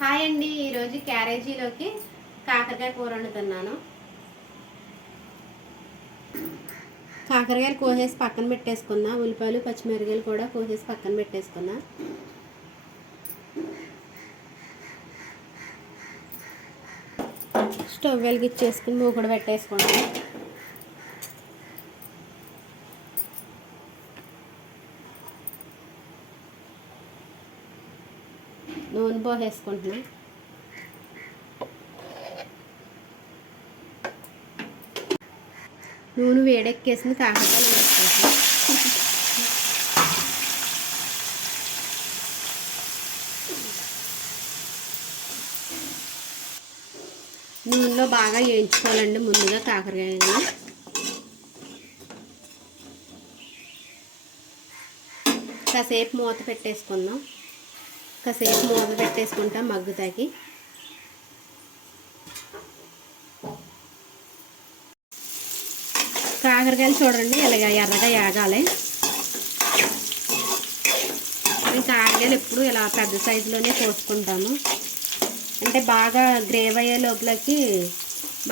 Hi అండి, ఈరోజు క్యారేజీలోకి కాకరకాయ కూర వండుతున్నాను. కాకరకాయలు కోసేసి పక్కన పెట్టేసుకున్నా, ఉల్లిపాయలు పచ్చిమిరపకాయలు కూడా కోసేసి పక్కన పెట్టేసుకున్నా. స్టవ్ వెలిగించేసుకుని మూకుడు పెట్టేసుకున్నా. నూనె పోసేసుకుంటున్నా. నూనె వేడెక్కేసింది, కాకరకాయలు వేసుకుంటున్నా. నూనెలో బాగా వేయించుకోవాలండి ముందుగా కాకరకాయలు. కాసేపు మూత పెట్టేసుకుందాం. కాసేపు మూత పెట్టేసుకుంటాం మగ్గుతాకి. కాకరకాయలు చూడండి ఇలాగ ఎర్రగా ఏగాలి. మేము కాకరకాయలు ఎప్పుడు ఇలా పెద్ద సైజులోనే కోసుకుంటాము. అంటే బాగా గ్రేవ్ అయ్యే లోపలికి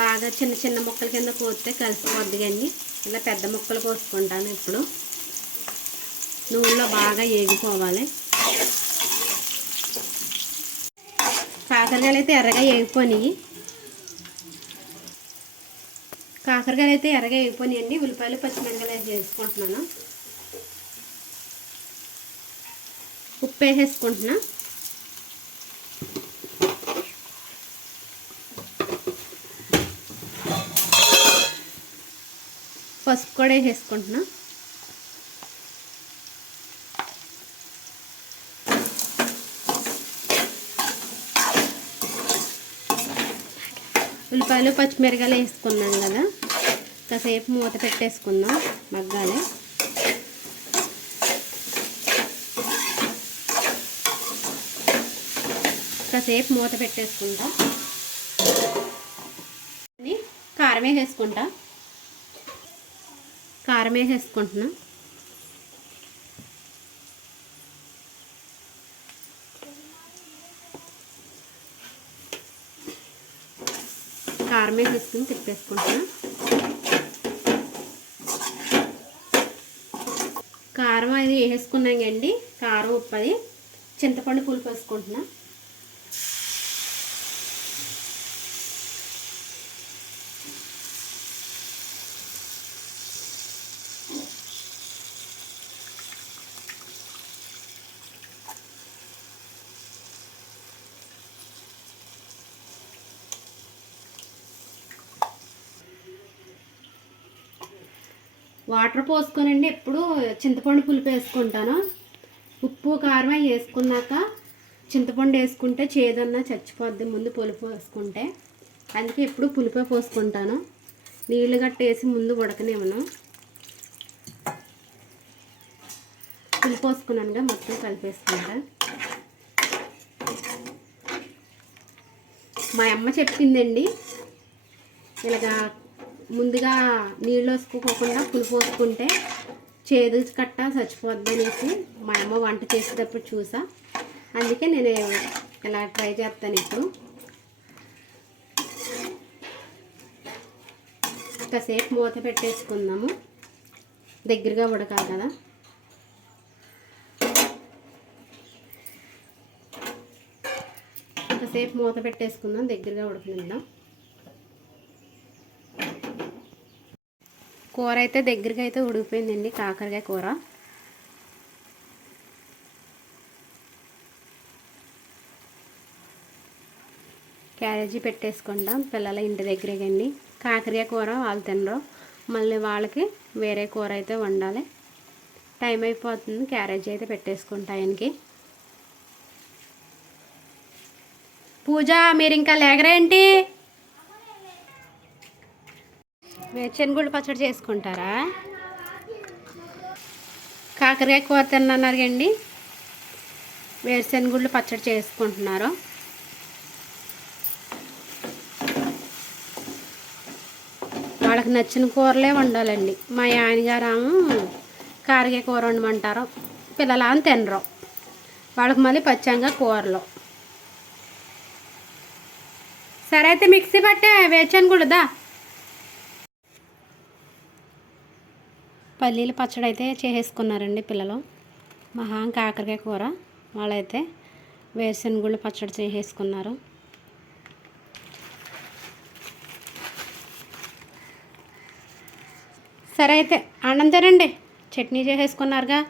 బాగా చిన్న చిన్న ముక్కల కింద కోస్తే కలిసిపోద్ది. కానీ ఇలా పెద్ద ముక్కలు కోసుకుంటాను. ఇప్పుడు నూనెలో బాగా ఏగిపోవాలి. కాకరకాయలు అయితే ఎర్రగా వేగిపోయినాయి. అండి. ఉల్లిపాయలు పచ్చిమిరపకాయలు వేసుకుంటున్నాను. ఉప్పు వేసేసుకుంటున్నా. పసుపు కూడా వేసేసుకుంటున్నా. ఉల్లిపాయలు పచ్చిమిరపకాయలు వేసుకున్నాం కదా, కాసేపు మూత పెట్టేసుకుందాం, మగ్గాలి. కాసేపు మూత పెట్టేసుకుంటాం. కారం వేసేసుకుంటా. కారం వేసేసుకుంటున్నా. కారం వేసేసుకుని తిప్పేసుకుంటున్నా. కారం అది వేసేసుకున్నాం కండి. కారం ఉప్పు అది చింతపండు పులుపు వేసుకుంటున్నా. వాటర్ పోసుకొనండి ఎప్పుడు చింతపండు పులుపు వేసుకుంటాను. ఉప్పు కారం వేసుకున్నాక చింతపండు వేసుకుంటే చేదన్నా చచ్చిపోద్ది ముందు పులుపు వేసుకుంటే. అందుకే ఎప్పుడు పులుపే పోసుకుంటాను. నీళ్ళు గట్టేసి ముందు ఉడకనివ్వను. పులుపు పోసుకున్నానుగా మొత్తం కలిపేసుకుంటా. మా అమ్మ చెప్పిందండి, ఇలాగా ముందుగా నీళ్ళు వేసుకోకుండా పులుపు పోసుకుంటే చేదు కట్ట చచ్చిపోద్ది అనేసి మా అమ్మ వంట చేసేటప్పుడు చూసా. అందుకే నేను ఇలా ట్రై చేస్తాను. ఇప్పుడు కాసేపు మూత పెట్టేసుకుందాము, దగ్గరగా ఉడకాలి కదా. కాసేపు మూత పెట్టేసుకుందాం, దగ్గరగా ఉడకనిద్దాం. కూర అయితే దగ్గరికి అయితే ఉడికిపోయిందండి, కాకరకాయ కూర. క్యారేజీ పెట్టేసుకుంటాం పిల్లల ఇంటి దగ్గరే కండి. కాకరకాయ కూర వాళ్ళు తినరు, మళ్ళీ వాళ్ళకి వేరే కూర అయితే వండాలి. టైం అయిపోతుంది. క్యారేజీ అయితే పెట్టేసుకుంటా ఆయనకి. పూజ మీరు ఇంకా లేగరేంటి? వేరుశనగుళ్ళు పచ్చడి చేసుకుంటారా? కాకరకాయ కూర తిన్నారు కండి, వేరుశనగుళ్ళు పచ్చడి చేసుకుంటున్నారు. వాళ్ళకి నచ్చిన కూరలే వండాలండి. మా ఆయనగారేమో కాకరకాయ కూర వండమంటారు, పిల్లలు అని తినరు. వాళ్ళకి మళ్ళీ పచ్చంగా కూరలు. సరే అయితే మిక్సీ పట్టే వేచాను కూడా దా. పల్లీల పచ్చడి అయితే చేసేసుకున్నారండి పిల్లలు. మహా కాకరకాయ కూర, వాళ్ళైతే వేరుశనగుళ్ళు పచ్చడి చేసేసుకున్నారు. సరే అయితే అన్నం తినండి, చట్నీ చేసేసుకున్నారుగా.